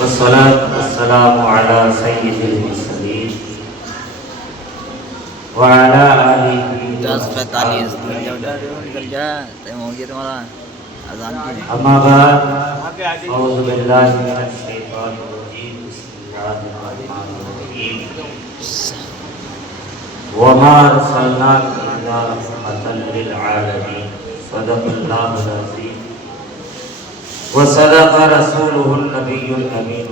والصلاة والسلام على سيد المرسلين وعلى آله وصحبه أما بعد أعوذ بالله من الشيطان الرجيم بسم الله الرحمن الرحيم وما أرسلناك إلا رحمة للعالمين صدق الله العظيم وصدق رسوله النبي الأمين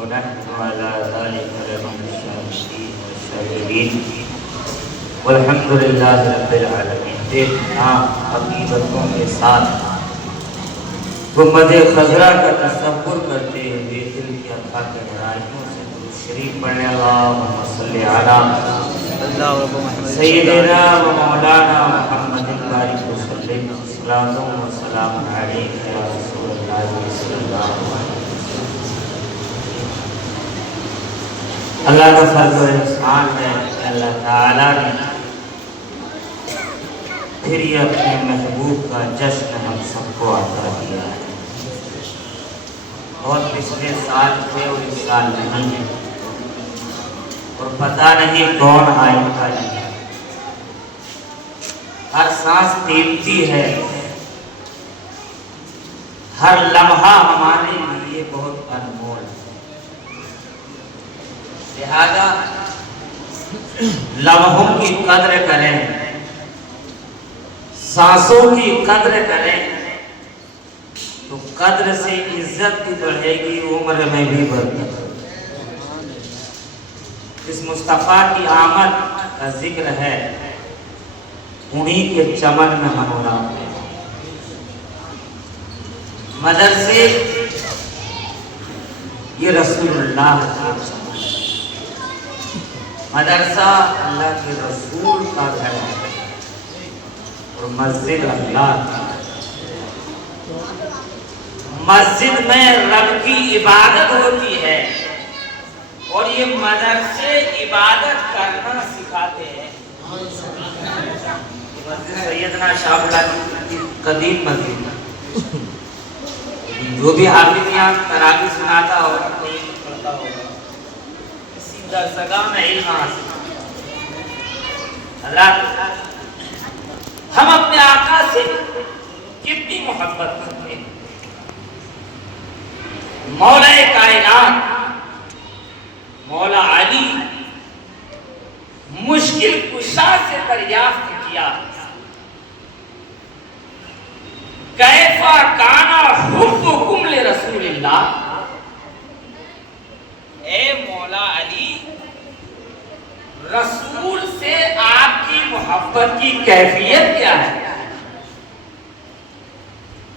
ونحن على ذلك لمن الشاهدين والشاهدين والحمد لله رب العالمين. دیکھنا حقیقتوں کے ساتھ گنبد خضرا کا تصور کرتے ہوئے دل کی عطا کے گہرائیوں سے درود شریف پڑھنے اللہم صلی علی سیدنا و مولانا محمد بارک وسلم صلاۃ و سلام علیک یا رسول اللہ صلی اللہ علیہ وسلم. اللہ کا فضل و احسان ہے کہ اللہ تعالیٰ نے پھر یہ اپنے محبوب کا جشن ہم سب کو عطا کیا ہے. اور پچھلے سال تھے اور اس سال نہیں ہے اور پتہ نہیں کون آئے گا. ہر سانس قیمتی ہے, ہر لمحہ ہمارے لیے بہت انمول ہے. لہذا لمحوں کی قدر کریں, سانسوں کی قدر کریں تو قدر سے عزت بھی بڑھے گی, عمر میں بھی بڑھے گی. اس مصطفیٰ کی آمد کا ذکر ہے, انہی کے چمن میں ہم رہتے ہیں. مدرسے یہ رسول اللہ کے چمن, مدرسہ اللہ کے رسول کا گھر ہے اور مسجد اللہ کی. مسجد میں رب کی عبادت ہوتی ہے اور یہ مدرسے عبادت کرنا سکھاتے ہیں. سیدنا شاہ بلال کی قدیم مسجد, جو بھی حافظ یہاں تراویح سناتا ہوگا نہیں پڑھتا ہوگا, اسی درسگاہ میں علم حاصل. اللہ ہم اپنے آقا سے کتنی محبت کرتے ہیں. مولا کائنات مولا علی مشکل کشا سے دریافت کیا, کیفا کانا حبکم لرسول اللہ. اے مولا علی, رسول سے آپ کی محبت کی کیفیت کیا ہے؟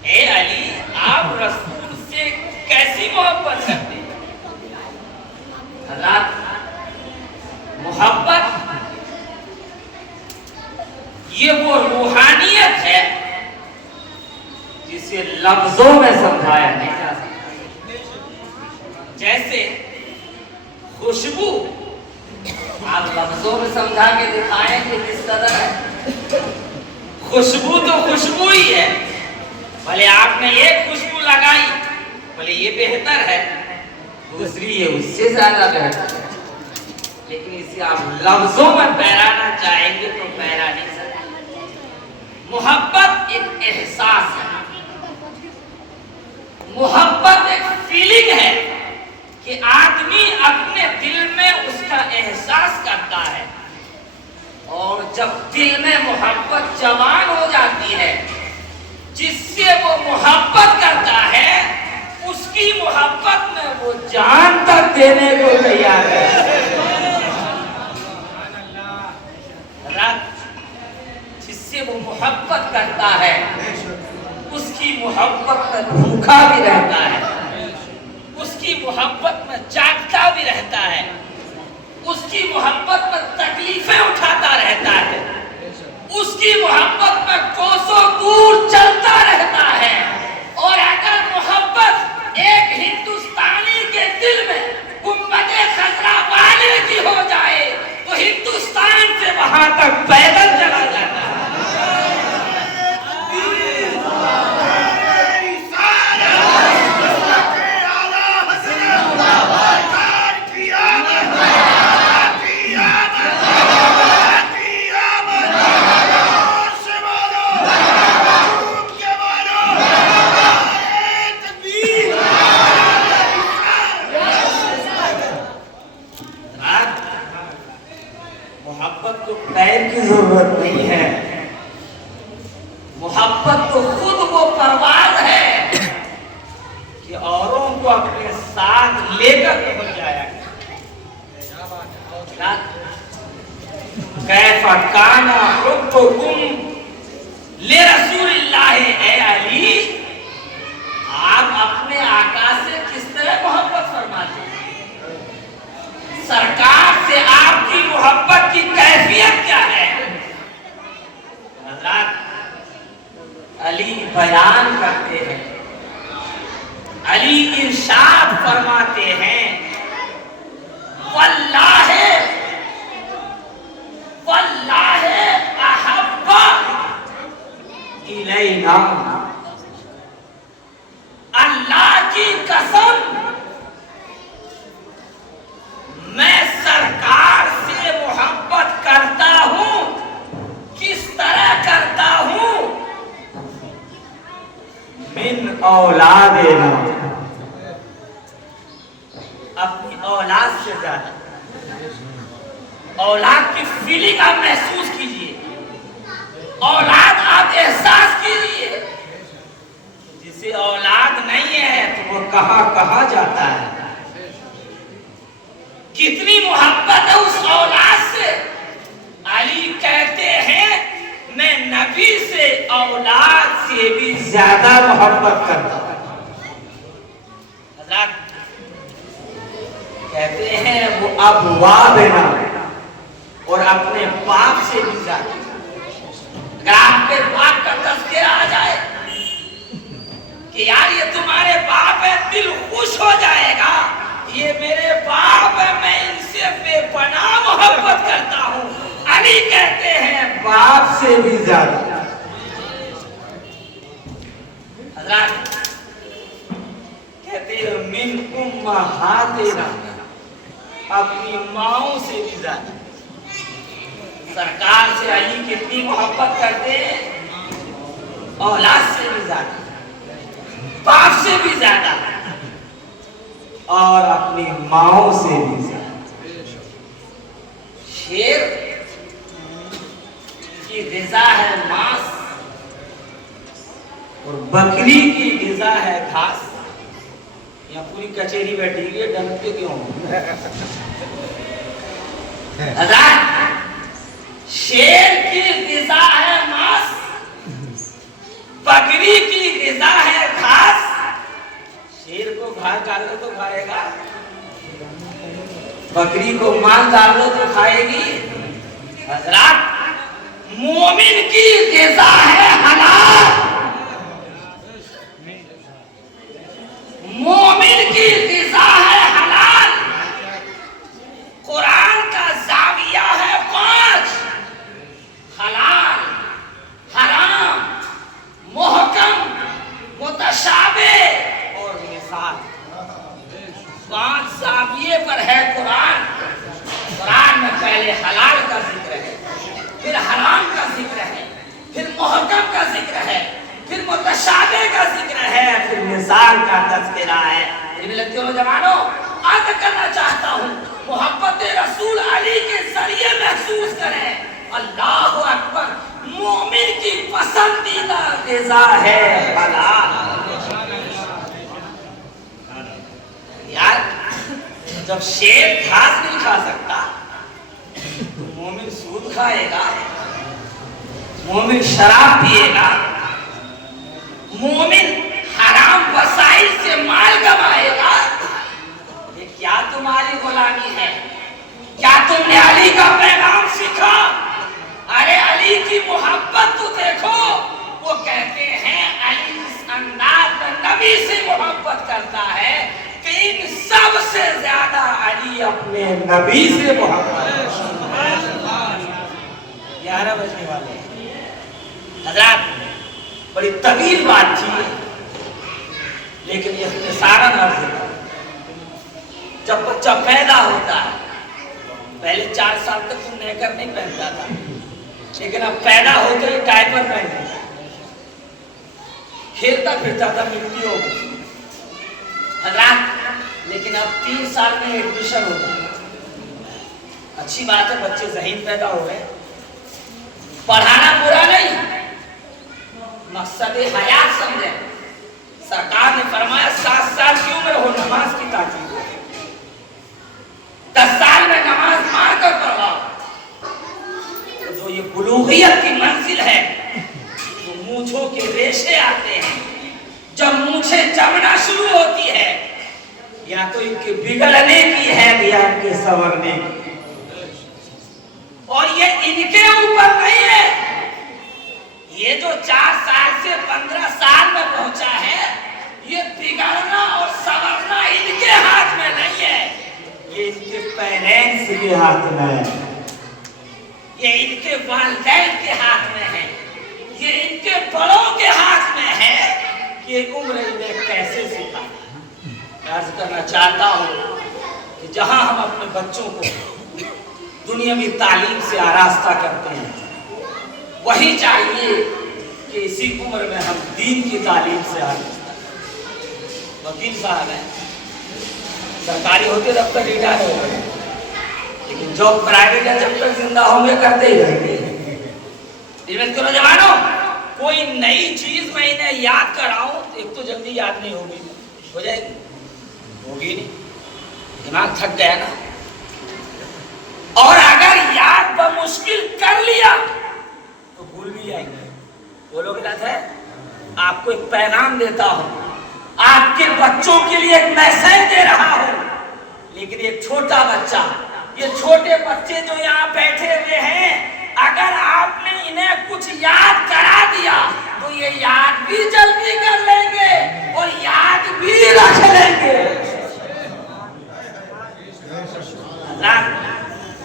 اے علی, آپ رسول سے کیسی محبت کرتے ہیں؟ حضرات, محبت یہ وہ روحانیت ہے جسے لفظوں میں سمجھایا نہیں جا سکتا. جیسے خوشبو آپ لفظوں میں سمجھا کے دکھائیں کہ کس قدر ہے. خوشبو تو خوشبو ہی ہے, بھلے آپ نے ایک خوشبو لگائی, بھلے یہ بہتر ہے, دوسری یہ اس سے زیادہ بہتر ہے, لیکن اسے آپ لفظوں میں پیرانا چاہیں گے تو پیرا نہیں سکتے. محبت ایک احساس ہے, محبت ایک فیلنگ ہے کہ آدمی اپنے دل میں اس کا احساس کرتا ہے, اور جب دل میں محبت جوان ہو جاتی ہے, جس سے وہ محبت کرتا ہے اس کی محبت میں وہ جان تک دینے کو تیار ہے. جس سے وہ محبت کرتا ہے اس کی محبت میں بھوکا بھی رہتا ہے, اس کی محبت میں جاگتا بھی رہتا ہے, اس کی محبت میں تکلیفیں اٹھاتا رہتا ہے, اس کی محبت میں کوسوں دور چلتا رہتا ہے. اور اگر محبت ایک ہندوستانی کے دل میں گنبد خضرا والے کی ہو جائے تو ہندوستان سے وہاں تک پیدل چلا جاتا ہے. को अपने साथ लेकर पहुंच जाया। कैफा काना हुब्बुकुम ले रसूलिल्लाह, ए अली आप अपने आका से किस तरह मोहब्बत फरमाते हैं? सरकार से आपकी मोहब्बत की कैफियत क्या है? हज़रत अली बयान करते हैं, अली इरशाद फरमाते हैं, वल्लाहि वल्लाहि अहब्बा इलैना, अल्लाह की कसम मैं सरकार से मोहब्बत करता हूं। किस तरह करता हूं? मिन औलादेना, अपनी औलाद से ज्यादा। औलाद की फीलिंग आप महसूस कीजिए, औलाद आप एहसास कीजिए। जिसे औलाद नहीं है तो वो कहां कहां जाता है, कितनी मोहब्बत है उस औलाद से। अली कहते हैं मैं नबी से औलाद से भी ज्यादा मोहब्बत करता हूं। हज़रत कहते हैं वो अबवा देना और अपने बाप से भी ज्यादा। अगर आपके बाप का तज़किरा आ जाए कि यार ये तुम्हारे बाप है, दिल खुश हो जाएगा, ये मेरे बाप है, मैं इनसे बेपनाह मोहब्बत करता हूं। अली कहते हैं बाप से भी ज्यादा। हज़रत कहते हैं मिन उम्महातिना, अपनी माओं से भी ज्यादा। सरकार से अली कितनी मोहब्बत करते हैं? औलाद से भी ज्यादा, बाप से भी ज्यादा, और अपनी माओं से भी ज्यादा। शेर की ग़िज़ा है मांस और बकरी की ग़िज़ा है घास। यहाँ पूरी कचेरी बैठी हुई है, डरते क्यों? शेर की ग़िज़ा है मांस, बकरी की ग़िज़ा है घास। शेर को घास डाल दो तो खाएगा, बकरी को मांस डाल दो तो खाएगी। हज़रत मोमिन की ग़िज़ा है हलाल, मोमिन की ग़िज़ा है हलाल। कुरान का ज़ाविया है 5, हलाल, हराम, मुहकम, मुतशाबे और मिसाल। 5 ज़ाविये पर है कुरान। कुरान में पहले हलाल का जिक्र है, फिर हराम का जिक्र है, फिर मुहकम का जिक्र है, फिर मुतशाबे का जिक्र है, फिर मिसाल का तज़किरा है। नौजवानों, आज करना चाहता हूँ मोहब्बत रसूल अली के जरिए महसूस करें। अल्लाह अकबर, मोमिन की पसंदीदा ग़िज़ा है हलाल। यार जब शेर घास नहीं खा सकता तो मोमिन सूद खाएगा, मोमिन शराब पिएगा, मोमिन हराम वसाइल से माल कमाएगा। ये क्या तुम्हारी गुलामी है? क्या तुमने अली का पैगाम सीखा? अरे अली की मोहब्बत तो देखो, वो कहते हैं अली इस अंदाज में नबी से मोहब्बत करता है कि इन सब से ज्यादा अली अपने नबी से मोहब्बत। 11 बजने वाले हज़रत, बड़ी तवील बात थी लेकिन इख्तिसारन अर्ज़ है। जब बच्चा पैदा होता है, पहले 4 साल तक वो नेकर नहीं पहनता था, लेकिन अब पैदा होते ही डायपर पहनता है, खेलता फिरता था मिट्टियों में। लेकिन अब 3 साल में एडमिशन हो गया। अच्छी बात है, बच्चे ज़हीन पैदा हो गए, पढ़ाना बुरा नहीं, मकसद हयात समझे। सरकार ने फरमाया 7 साल की उम्र हो नमाज की ताकीद, 10 साल में नमाज मार कर पढ़ाओ। तो जो ये बुलूगियत की मंजिल है, तो मूंछों के रेशे आते हैं, जब मूंछें जमना शुरू होती है, या तो इनके बिगड़ने की है या इनके संवरने की। और ये इनके ऊपर नहीं है, ये जो 4 साल से 15 साल में पहुंचा है, ये बिगड़ना और संवरना इनके हाथ में नहीं है, ये इनके पेरेंट्स के हाथ में है, ये इनके वालिदैन के हाथ में है, ये इनके बड़ों के हाथ में है कि एक उम्र इन्हें कैसे सिखाए। अर्ज करना चाहता हूँ कि जहाँ हम अपने बच्चों को दुनियावी तालीम से आरास्ता करते हैं, वही चाहिए कि इसी उम्र में हम दीन की तालीम से आरास्ता करें। वकील साहब हैं, सरकारी होते तब तक रिटायर हो गए, लेकिन जॉब प्राइवेट है जब तक जिंदा होंगे करते ही रहेंगे। इसमें नौजवानों, कोई नई चीज मैं इन्हें याद कराऊं, एक तो जल्दी याद नहीं होगी, हो जाएगी, होगी नहीं, दिमाग थक गया ना। और अगर याद बमुश्किल कर लिया तो भूल भी जाएंगे। बोलो गलत है? आपको एक पैगाम देता हूं, आपके बच्चों के लिए एक मैसेज दे रहा हूं, लेकिन एक छोटा बच्चा, ये छोटे बच्चे जो यहाँ बैठे हुए हैं, अगर आपने इन्हें कुछ याद करा दिया तो ये याद भी जल्दी कर लेंगे और याद भी रख लेंगे।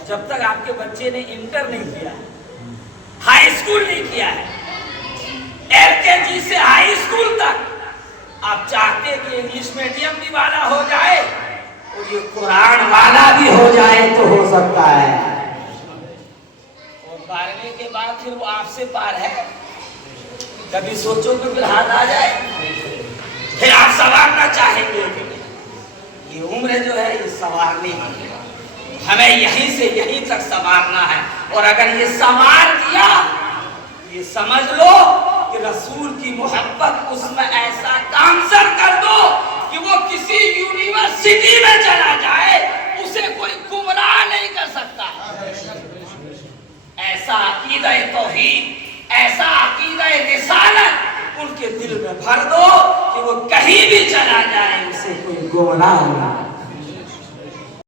जब तक आपके बच्चे ने इंटर नहीं किया, हाई स्कूल नहीं किया है, LKG से हाई स्कूल तक आप चाहते हैं कि इंग्लिश मीडियम भी वाला हो जाए और ये कुरान वाला भी हो जाए तो हो सकता है। और 12वीं के बाद फिर वो आपसे पार है, कभी सोचो कि फिर हाथ आ जाए, फिर आप संवारना चाहेंगे। ये उम्र जो है ये संवारने की, हमें यहीं से यहीं तक संवारना है। और अगर ये संवार दिया, ये समझ लो कि रसूल की मोहब्बत उसमें ऐसा कामसर कर दो कि वो किसी यूनिवर्सिटी में चला जाए, उसे कोई गुमराह नहीं कर सकता। ऐसा अकीदा तौहीद, ऐसा अकीदा रिसालत उनके दिल में भर दो कि वो कहीं भी चला जाए, उसे कोई गुमराह नहीं।